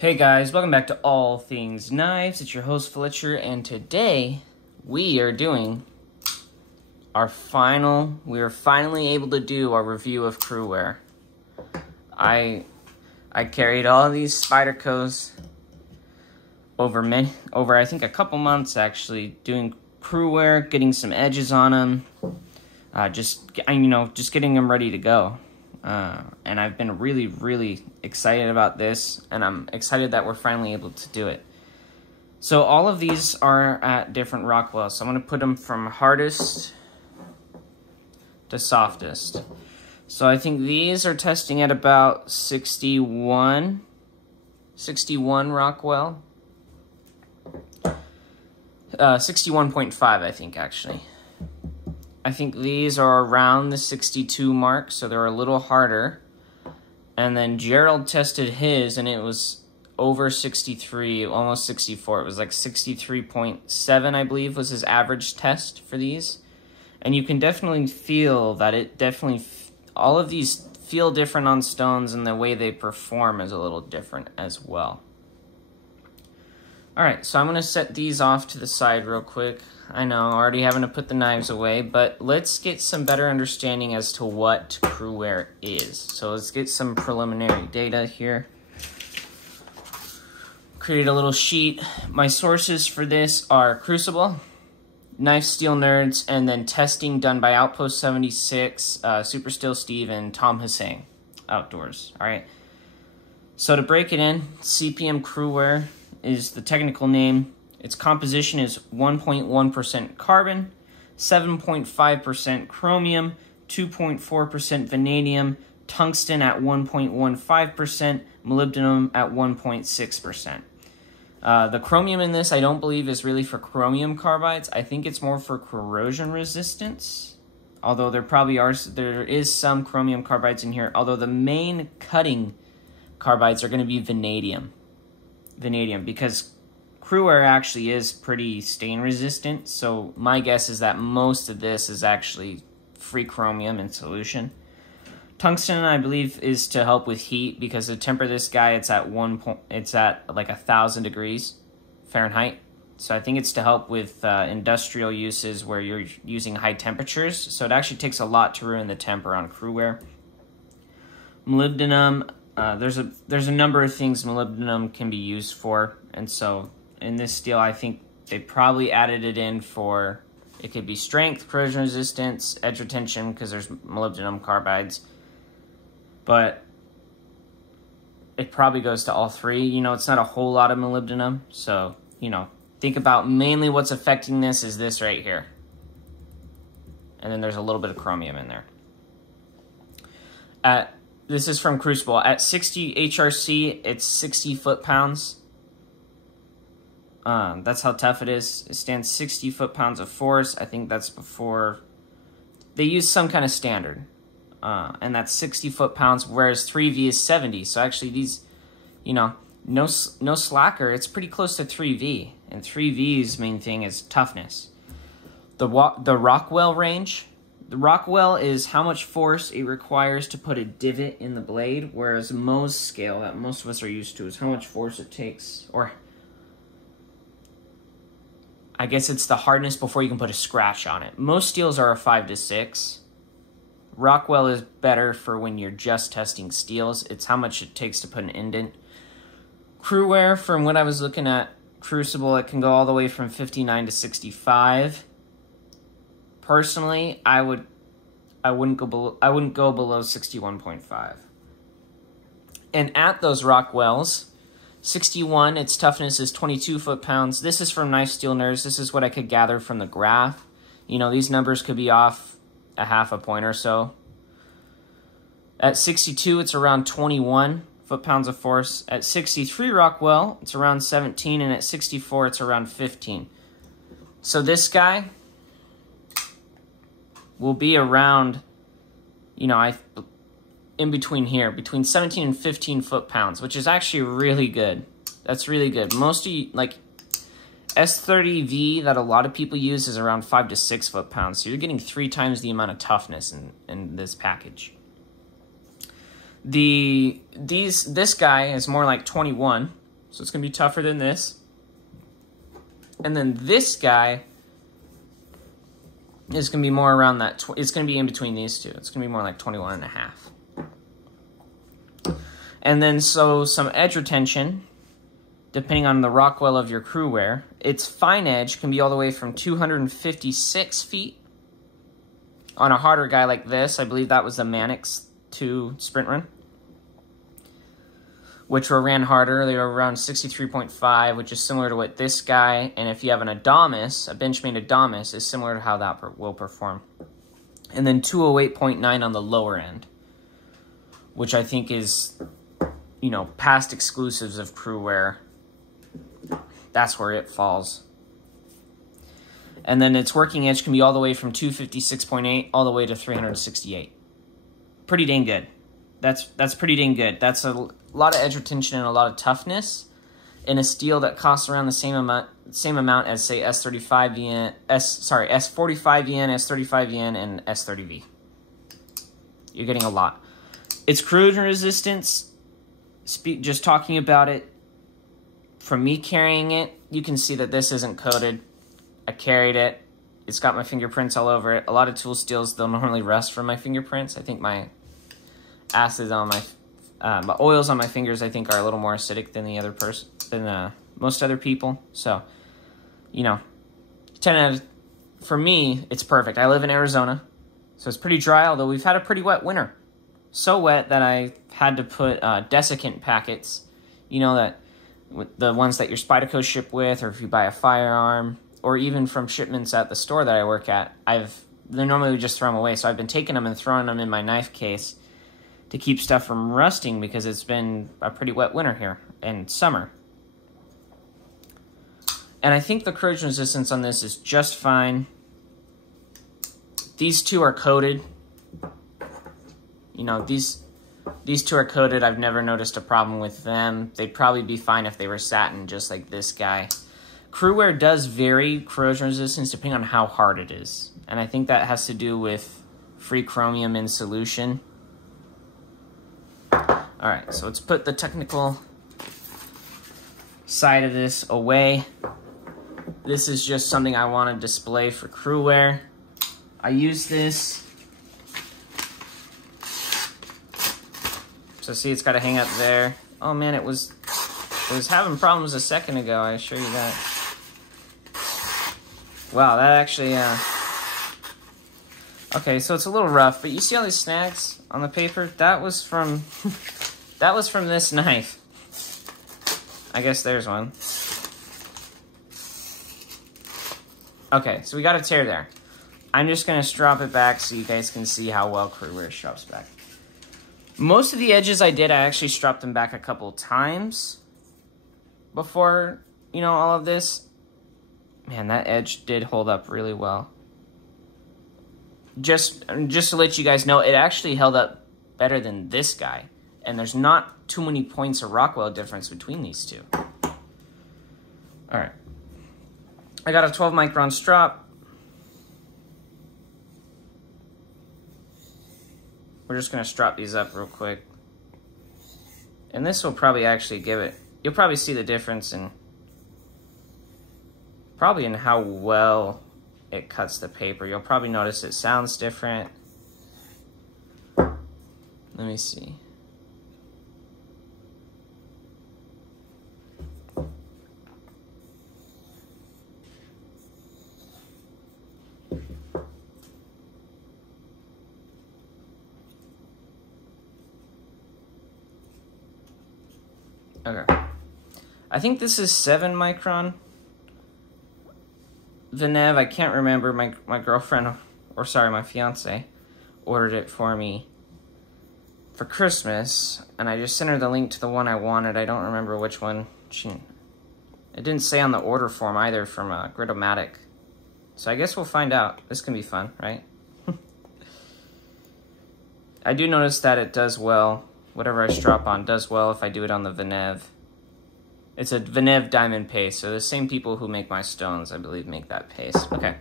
Hey guys, welcome back to All Things Knives. It's your host Fletcher, and today we are doing we are finally able to do our review of Cruwear. I carried all these Spydercos over I think a couple months actually, doing Cruwear, getting some edges on them, just getting them ready to go. And I've been really excited about this, and I'm excited that we're finally able to do it. So all of these are at different Rockwells, so I'm going to put them from hardest to softest. So I think these are testing at about 61 Rockwell. 61.5, I think, actually. I think these are around the 62 mark, so they're a little harder. And then Gerald tested his, and it was over 63, almost 64. It was like 63.7, I believe, was his average test for these. And you can definitely feel that all of these feel different on stones, and the way they perform is a little different as well. Alright, so I'm going to set these off to the side real quick. I know, already having to put the knives away, but let's get some better understanding as to what Cruwear is. So let's get some preliminary data here. Create a little sheet. My sources for this are Crucible, Knife Steel Nerds, and then testing done by Outpost 76, Super Still Steve, and Tom Hussein Outdoors. Alright, so to break it in, CPM Cruwear is the technical name. Its composition is 1.1% carbon, 7.5% chromium, 2.4% vanadium, tungsten at 1.15%, molybdenum at 1.6%. The chromium in this, I don't believe, is really for chromium carbides. I think it's more for corrosion resistance, although there is some chromium carbides in here, although the main cutting carbides are going to be vanadium, because Cruwear actually is pretty stain resistant, so my guess is that most of this is actually free chromium in solution. Tungsten, I believe, is to help with heat, because to temper this guy, it's at like 1,000 degrees Fahrenheit. So I think it's to help with industrial uses where you're using high temperatures. So it actually takes a lot to ruin the temper on Cruwear. Molybdenum, there's a number of things molybdenum can be used for, and so in this steel, I think they probably added it in for, it could be strength, corrosion resistance, edge retention, because there's molybdenum carbides. But it probably goes to all three. You know, it's not a whole lot of molybdenum. So, think about mainly what's affecting this is this right here. And then there's a little bit of chromium in there. This is from Crucible. At 60 HRC, it's 60 foot-pounds. That's how tough it is. It stands 60 foot-pounds of force. I think that's before they use some kind of standard. And that's 60 foot-pounds, whereas 3V is 70. So actually these, no slacker. It's pretty close to 3V. And 3V's main thing is toughness. The Rockwell range. The Rockwell is how much force it requires to put a divot in the blade, whereas Mohs scale that most of us are used to is how much force it takes, or I guess it's the hardness before you can put a scratch on it. Most steels are a 5 to 6. Rockwell is better for when you're just testing steels. It's how much it takes to put an indent. Cruwear, from what I was looking at, Crucible, it can go all the way from 59 to 65. Personally, I wouldn't go below 61.5. And at those Rockwells, 61, its toughness is 22 foot-pounds. This is from Knife Steel Nerds. This is what I could gather from the graph. These numbers could be off a half a point or so. At 62, it's around 21 foot-pounds of force. At 63 Rockwell, it's around 17, and at 64, it's around 15. So this guy will be around, in between here, between 17 and 15 foot-pounds, which is actually really good. That's really good. Most of you, like S30V that a lot of people use is around 5 to 6 foot-pounds, so you're getting 3 times the amount of toughness in this package. This guy is more like 21, So it's going to be tougher than this. And then this guy is going to be more around that. It's going to be in between these two. It's going to be more like 21.5. And then so some edge retention, depending on the Rockwell of your Cruwear. Its fine edge can be all the way from 256 feet. On a harder guy like this, I believe that was the Mannix 2 Sprint Run, which were ran harder. They were around 63.5, which is similar to what this guy, and if you have an Adamas, a Benchmade Adamas, is similar to how that will perform. And then 208.9 on the lower end, which I think is, you know, past exclusives of Cruwear. That's where it falls. And then its working edge can be all the way from 256.8 all the way to 368. Pretty dang good. That's pretty dang good. That's a lot of edge retention and a lot of toughness in a steel that costs around the same amount as, say, S45VN, S45VN, S35VN, and S30V. You're getting a lot. Its corrosion resistance, just talking about it, from me carrying it, you can see that this isn't coated. I carried it. It's got my fingerprints all over it. A lot of tool steels, they'll normally rust from my fingerprints. I think my acids on my oils on my fingers, I think, are a little more acidic than the other than most other people. So, you know, 10 out of, for me, it's perfect. I live in Arizona, so it's pretty dry, although we've had a pretty wet winter. So wet that I had to put desiccant packets, you know, that the ones that your Spyderco ship with, or if you buy a firearm, or even from shipments at the store that I work at, they normally just throw them away. So I've been taking them and throwing them in my knife case to keep stuff from rusting because it's been a pretty wet winter here and summer. And I think the corrosion resistance on this is just fine. These two are coated. You know, these two are coated. I've never noticed a problem with them. They'd probably be fine if they were satin, just like this guy. Cruwear does vary corrosion resistance depending on how hard it is. And I think that has to do with free chromium in solution. Alright, so let's put the technical side of this away. This is just something I want to display for Cruwear. I use this. So see, it's got to hang up there. Oh man, it was having problems a second ago, I assure you that. Wow, that actually, okay, so it's a little rough, but you see all these snags on the paper? That was from, that was from this knife. I guess there's one. Okay, so we got a tear there. I'm just going to strop it back so you guys can see how well Cruwear strops back. Most of the edges I did, I actually stropped them back a couple times before, you know, all of this. Man, that edge did hold up really well. Just to let you guys know, it actually held up better than this guy. And there's not too many points of Rockwell difference between these two. Alright. I got a 12 micron strop. We're just going to strop these up real quick. And this will probably actually give it... You'll probably see the difference in... Probably in how well it cuts the paper. You'll probably notice it sounds different. Let me see. Okay. I think this is 7 micron. Venev, I can't remember. My girlfriend, or sorry, my fiance, ordered it for me for Christmas, and I just sent her the link to the one I wanted. I don't remember which one. It didn't say on the order form either from Gritomatic. So I guess we'll find out. This can be fun, right? I do notice that it does well. Whatever I strop on does well if I do it on the Venev. It's a Venev diamond paste, so the same people who make my stones, I believe, make that paste. Okay.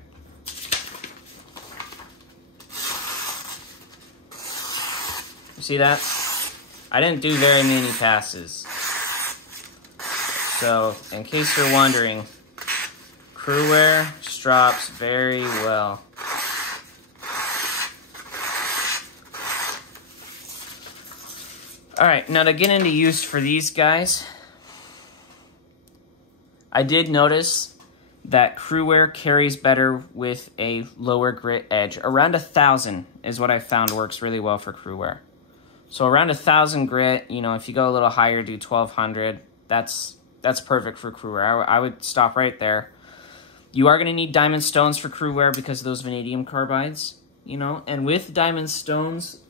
You see that? I didn't do very many passes. So, in case you're wondering, Cruwear strops very well. Alright, now to get into use for these guys, I did notice that Cruwear carries better with a lower grit edge. Around 1,000 is what I found works really well for Cruwear. So around 1,000 grit, you know, if you go a little higher, do 1,200, that's perfect for Cruwear. I would stop right there. You are going to need diamond stones for Cruwear because of those vanadium carbides, you know, and with diamond stones,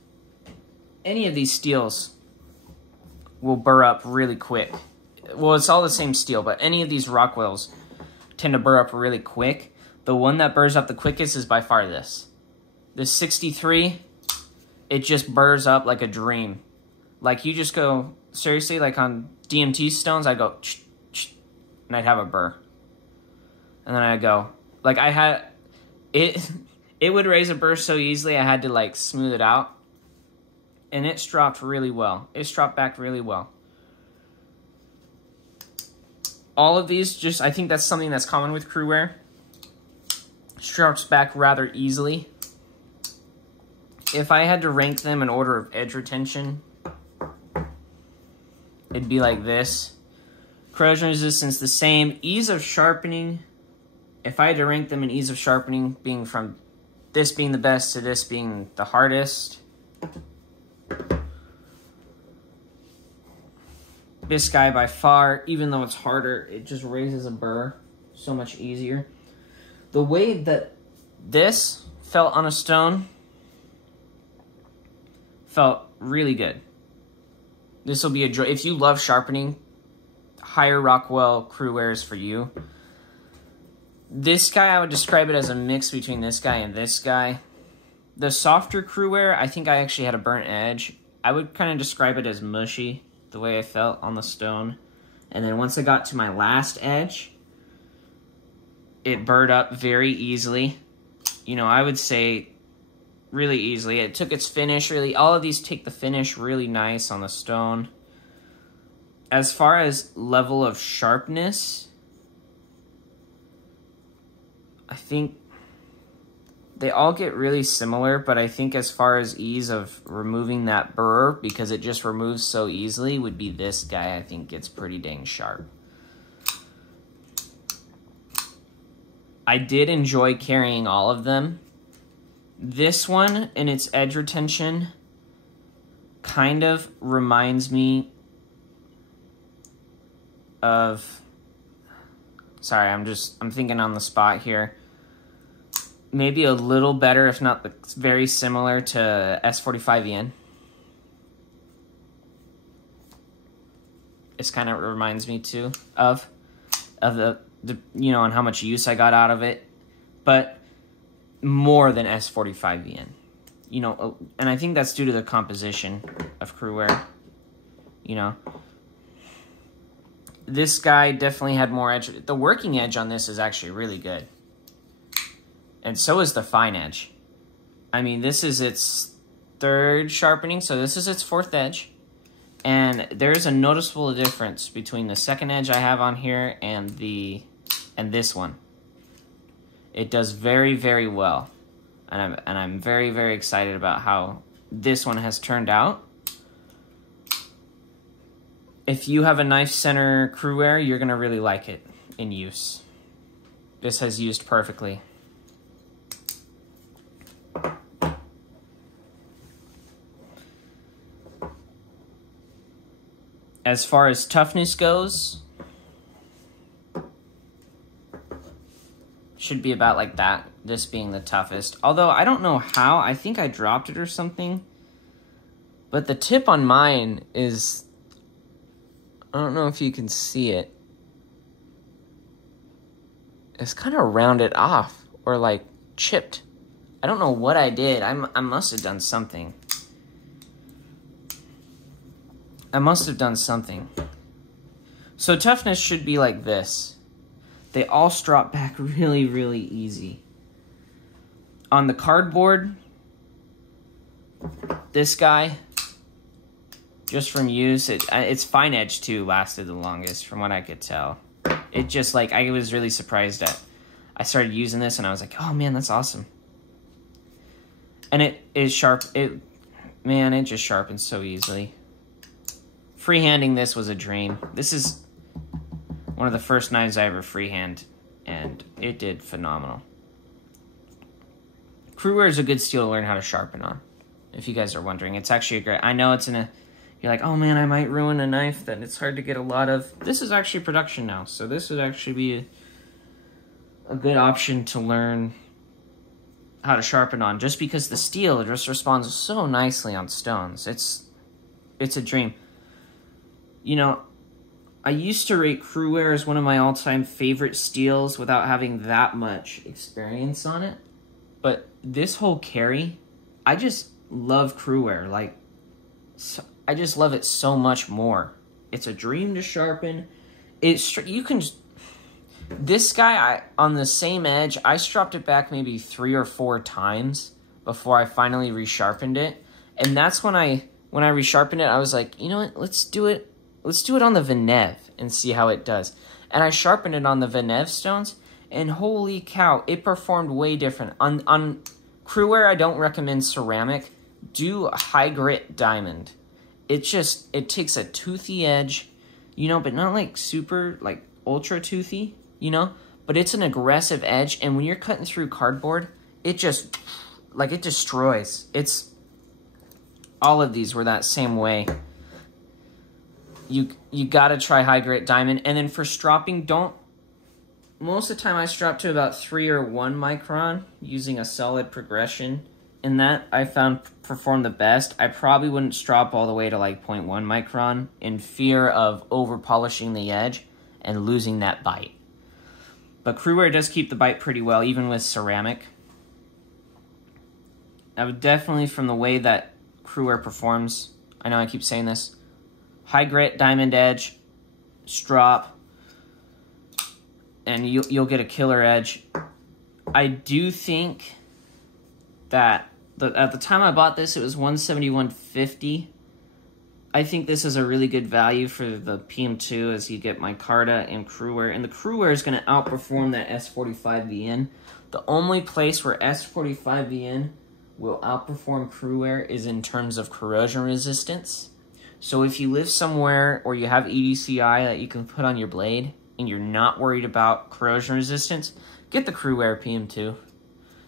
any of these steels will burr up really quick. Well, it's all the same steel, but any of these Rockwells tend to burr up really quick. The one that burrs up the quickest is by far this. This 63, it just burrs up like a dream. Like you just go, seriously, like on DMT stones, I go, and I'd have a burr. And then I'd go, like I had, it would raise a burr so easily, I had to like smooth it out. And it stropped really well. It stropped back really well. All of these, just I think that's something that's common with Cruwear. Strops back rather easily. If I had to rank them in order of edge retention, it'd be like this. Corrosion resistance the same. Ease of sharpening, if I had to rank them in ease of sharpening, being from this being the best to this being the hardest, this guy by far, even though it's harder, it just raises a burr so much easier. The way that this felt on a stone felt really good. This will be a joy. If you love sharpening, higher Rockwell Cruwear is for you. This guy, I would describe it as a mix between this guy and this guy. The softer Cruwear, I think I actually had a burnt edge. I would kind of describe it as mushy, the way I felt on the stone. And then once I got to my last edge, it burred up very easily. You know, I would say really easily. It took its finish really. All of these take the finish really nice on the stone. As far as level of sharpness, I think they all get really similar, but I think as far as ease of removing that burr, because it just removes so easily, would be this guy. I think gets pretty dang sharp. I did enjoy carrying all of them. This one, in its edge retention, kind of reminds me of... Sorry, I'm thinking on the spot here. Maybe a little better, if not very similar to S45EN. It's kind of reminds me too of the you know, and how much use I got out of it, but more than S45EN. You know, and I think that's due to the composition of Cruwear. You know, this guy definitely had more edge. The working edge on this is actually really good. And so is the fine edge. I mean, this is its third sharpening, so this is its fourth edge. And there's a noticeable difference between the second edge I have on here and this one. It does very, very well. And I'm very, very excited about how this one has turned out. If you have a knife center Cruwear, you're gonna really like it in use. This has used perfectly. As far as toughness goes, should be about like that, this being the toughest. Although, I don't know how, I think I dropped it or something. But the tip on mine is, I don't know if you can see it. It's kind of rounded off, or like chipped. I don't know what I did, I must have done something. So toughness should be like this. They all strop back really, really easy. On the cardboard, this guy just from use. Its fine edge too lasted the longest from what I could tell. It just like, I was really surprised at, I started using this and I was like, oh man, that's awesome. And it is sharp, man, it just sharpens so easily. Freehanding this was a dream. This is one of the first knives I ever freehand, and it did phenomenal. Cruwear is a good steel to learn how to sharpen on, if you guys are wondering. It's actually a great, I know it's in a, you're like, oh man, I might ruin a knife that it's hard to get a lot of. This is actually production now, so this would actually be a good option to learn how to sharpen on, just because the steel just responds so nicely on stones. It's a dream. You know, I used to rate Cruwear as one of my all-time favorite steels without having that much experience on it. But this whole carry, I just love Cruwear. Like, so, I just love it so much more. It's a dream to sharpen. You can just, this guy, on the same edge, I stropped it back maybe 3 or 4 times before I finally resharpened it. And that's when I resharpened it, I was like, you know what, let's do it on the Veneve and see how it does. And I sharpened it on the Veneve stones, and holy cow, it performed way different. On Cruwear, I don't recommend ceramic. Do high grit diamond. It takes a toothy edge, you know, but not like super, like ultra toothy, you know, but it's an aggressive edge, and when you're cutting through cardboard, it just, like, it destroys. All of these were that same way. You gotta try high grit diamond, and then for stropping, most of the time I strop to about 3 or 1 micron using a solid progression, and that I found performed the best. I probably wouldn't strop all the way to like 0.1 micron in fear of over polishing the edge and losing that bite. But Cruwear does keep the bite pretty well, even with ceramic. I would definitely, from the way that Cruwear performs, I know I keep saying this, high grit diamond edge, strop, and you'll get a killer edge. I do think that at the time I bought this, it was $171.50. I think this is a really good value for the PM2 as you get micarta and Cruwear. And the Cruwear is going to outperform that S45VN. The only place where S45VN will outperform Cruwear is in terms of corrosion resistance. So if you live somewhere or you have EDCI that you can put on your blade and you're not worried about corrosion resistance, get the Cruwear PM2.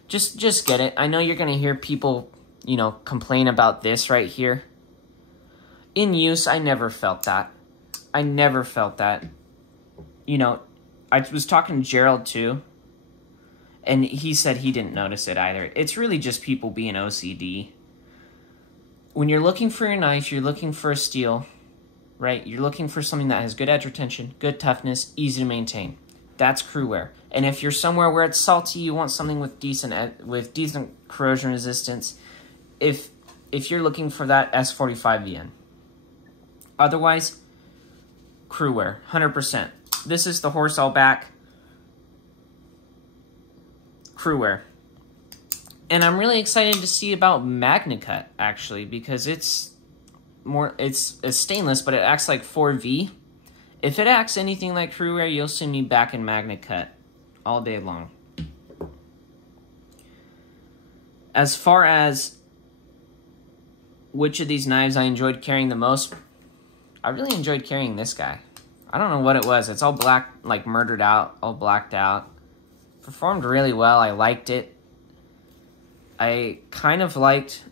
Just get it. I know you're going to hear people, you know, complain about this right here. In use, I never felt that. I never felt that. You know, I was talking to Gerald too, and he said he didn't notice it either. It's really just people being OCD. When you're looking for your knife, you're looking for a steel, right? You're looking for something that has good edge retention, good toughness, easy to maintain. That's Cruwear. And if you're somewhere where it's salty, you want something with decent corrosion resistance. If you're looking for that, S45VN. Otherwise, Cruwear, 100%. This is the horse all back. Cruwear. And I'm really excited to see about MagnaCut, actually, because it's stainless, but it acts like 4V. If it acts anything like Cruwear, you'll see me back in MagnaCut all day long. As far as which of these knives I enjoyed carrying the most, I really enjoyed carrying this guy. I don't know what it was. It's all black, like murdered out, all blacked out. Performed really well. I liked it. I kind of liked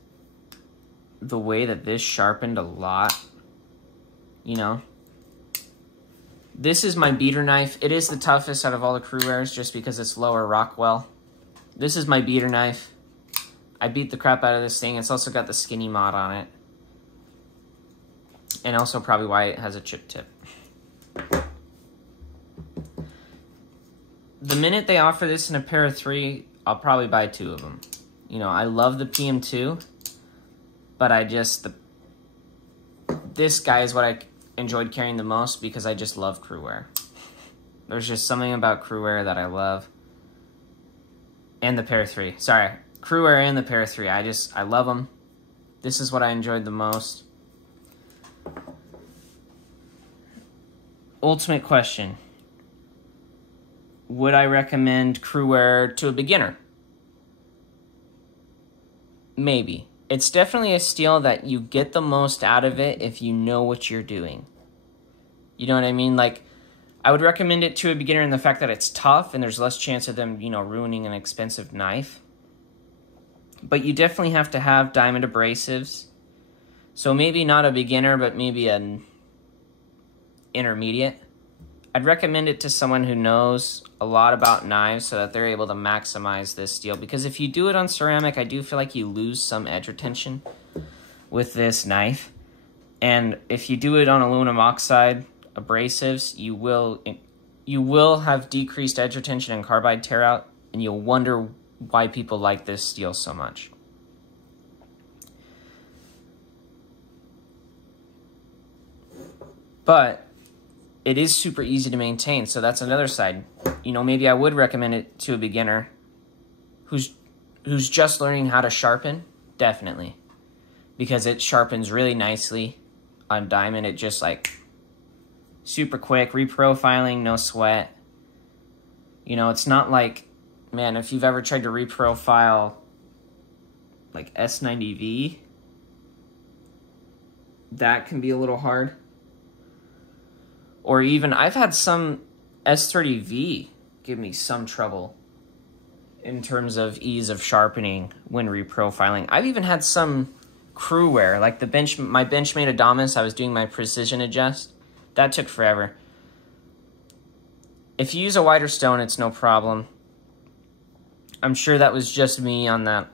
the way that this sharpened a lot. You know. This is my beater knife. It is the toughest out of all the Cruwears just because it's lower Rockwell. This is my beater knife. I beat the crap out of this thing. It's also got the skinny mod on it. And also probably why it has a chip tip. The minute they offer this in a pair of 3, I'll probably buy 2 of them. You know, I love the PM2, but this guy is what I enjoyed carrying the most because I just love Cruwear. There's just something about Cruwear that I love. And the pair of 3. Sorry, Cruwear and the pair of 3. I love them. This is what I enjoyed the most. ultimate question. Would I recommend Cruwear to a beginner? Maybe. It's definitely a steel that you get the most out of it if you know what you're doing. You know what I mean? Like, I would recommend it to a beginner in the fact that it's tough and there's less chance of them, you know, ruining an expensive knife. But you definitely have to have diamond abrasives. So maybe not a beginner, but maybe an intermediate. I'd recommend it to someone who knows a lot about knives so that they're able to maximize this steel. Because if you do it on ceramic, I do feel like you lose some edge retention with this knife. And if you do it on aluminum oxide abrasives, you will have decreased edge retention and carbide tear out, and you'll wonder why people like this steel so much. But it is super easy to maintain, so that's another side. You know, maybe I would recommend it to a beginner who's just learning how to sharpen, definitely. Because it sharpens really nicely on diamond. It just like super quick, reprofiling, no sweat. You know, it's not like, man, if you've ever tried to reprofile like S90V, that can be a little hard. Or even, I've had some S30V give me some trouble in terms of ease of sharpening when reprofiling. I've even had some Cruwear, like my Benchmade Adamas, I was doing my precision adjust. That took forever. If you use a wider stone, it's no problem. I'm sure that was just me on that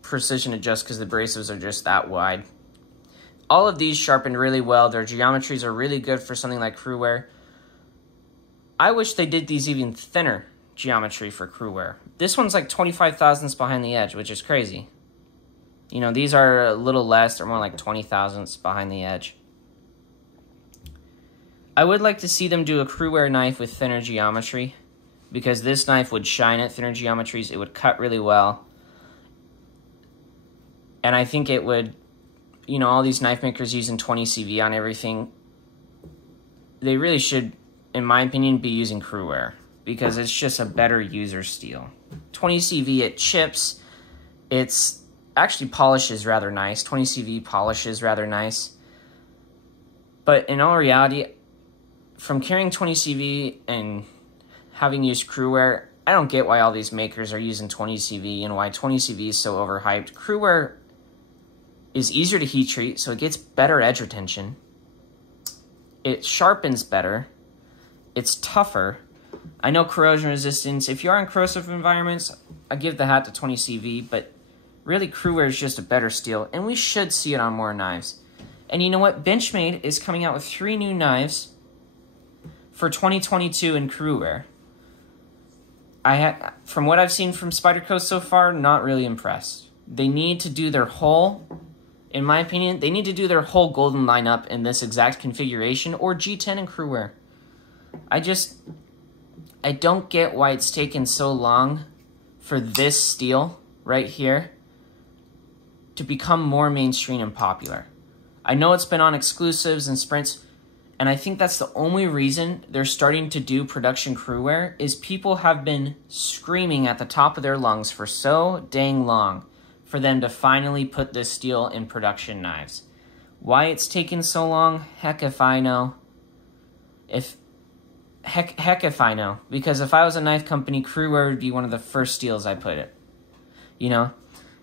precision adjust because the abrasives are just that wide. All of these sharpened really well. Their geometries are really good for something like Cruwear. I wish they did these even thinner geometry for Cruwear. This one's like 25 thousandths behind the edge, which is crazy. You know, these are a little less. They're more like 20 thousandths behind the edge. I would like to see them do a Cruwear knife with thinner geometry, because this knife would shine at thinner geometries. It would cut really well. And I think it would, you know, all these knife makers using 20 CV on everything, they really should, in my opinion, be using Cruwear, because it's just a better user steel. 20 CV, it chips, it's actually polishes rather nice. 20 CV polishes rather nice. But in all reality, from carrying 20 CV and having used Cruwear, I don't get why all these makers are using 20 CV and why 20 CV is so overhyped. Cruwear is easier to heat treat, so it gets better edge retention. It sharpens better. It's tougher. I know corrosion resistance. If you are in corrosive environments, I give the hat to 20 CV, but really Cruwear is just a better steel, and we should see it on more knives. And you know what? Benchmade is coming out with 3 new knives for 2022 in Cruwear. From what I've seen from Spyder Co so far, not really impressed. They need to do their whole, in my opinion, they need to do their whole golden lineup in this exact configuration, or G10 and Cruwear. I don't get why it's taken so long for this steel right here to become more mainstream and popular. I know it's been on exclusives and sprints, and I think that's the only reason they're starting to do production Cruwear, is people have been screaming at the top of their lungs for so dang long for them to finally put this steel in production knives. Why it's taken so long? Heck if I know. Heck if I know. Because if I was a knife company, Cruwear would be one of the first steels I put it. You know?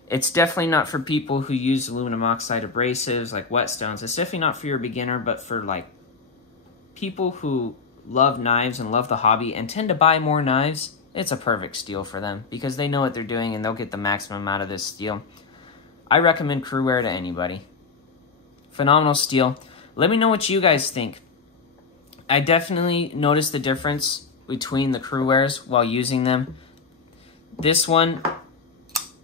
It's definitely not for people who use aluminum oxide abrasives like whetstones. It's definitely not for your beginner, but for like people who love knives and love the hobby and tend to buy more knives, it's a perfect steel for them because they know what they're doing and they'll get the maximum out of this steel. I recommend Cruwear to anybody. Phenomenal steel. Let me know what you guys think. I definitely noticed the difference between the Cruwears while using them. This one,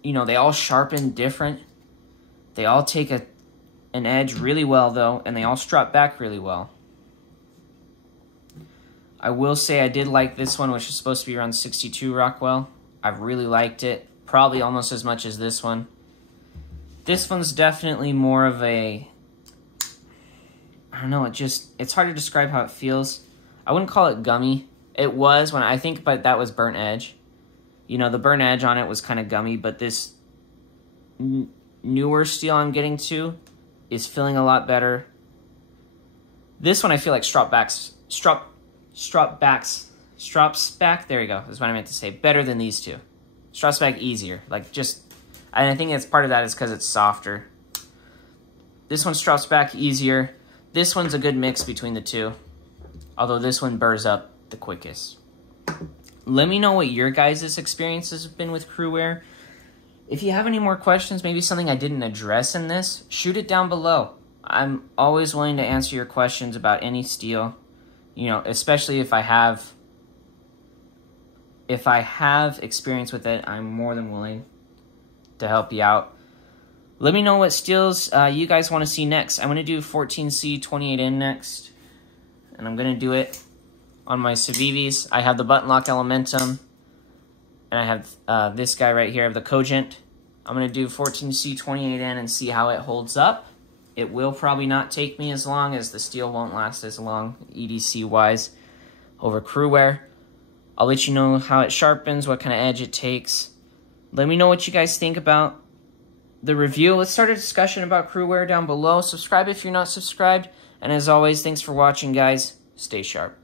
you know, they all sharpen different. They all take an edge really well, though, and they all strut back really well. I will say I did like this one, which is supposed to be around 62 Rockwell. I really liked it, probably almost as much as this one. This one's definitely more of a, I don't know, it's hard to describe how it feels. I wouldn't call it gummy. It was when I think, but that was burnt edge. You know, the burnt edge on it was kind of gummy, but this newer steel I'm getting to is feeling a lot better. This one I feel like strops back, there you go, is what I meant to say, better than these two. Strops back easier, like and I think it's part of that is because it's softer. This one strops back easier. This one's a good mix between the two, although this one burrs up the quickest. Let me know what your guys' experiences have been with Cruwear. If you have any more questions, maybe something I didn't address in this, shoot it down below. I'm always willing to answer your questions about any steel, you know, especially if I have experience with it. I'm more than willing to help you out. Let me know what steels you guys want to see next. I'm going to do 14C 28N next, and I'm going to do it on my Civivis. I have the button lock Elementum, and I have this guy right here, I have the Cogent. I'm going to do 14C 28N and see how it holds up. It will probably not take me as long, as the steel won't last as long, EDC-wise, over Cruwear. I'll let you know how it sharpens, what kind of edge it takes. Let me know what you guys think about the review. Let's start a discussion about Cruwear down below. Subscribe if you're not subscribed. And as always, thanks for watching, guys. Stay sharp.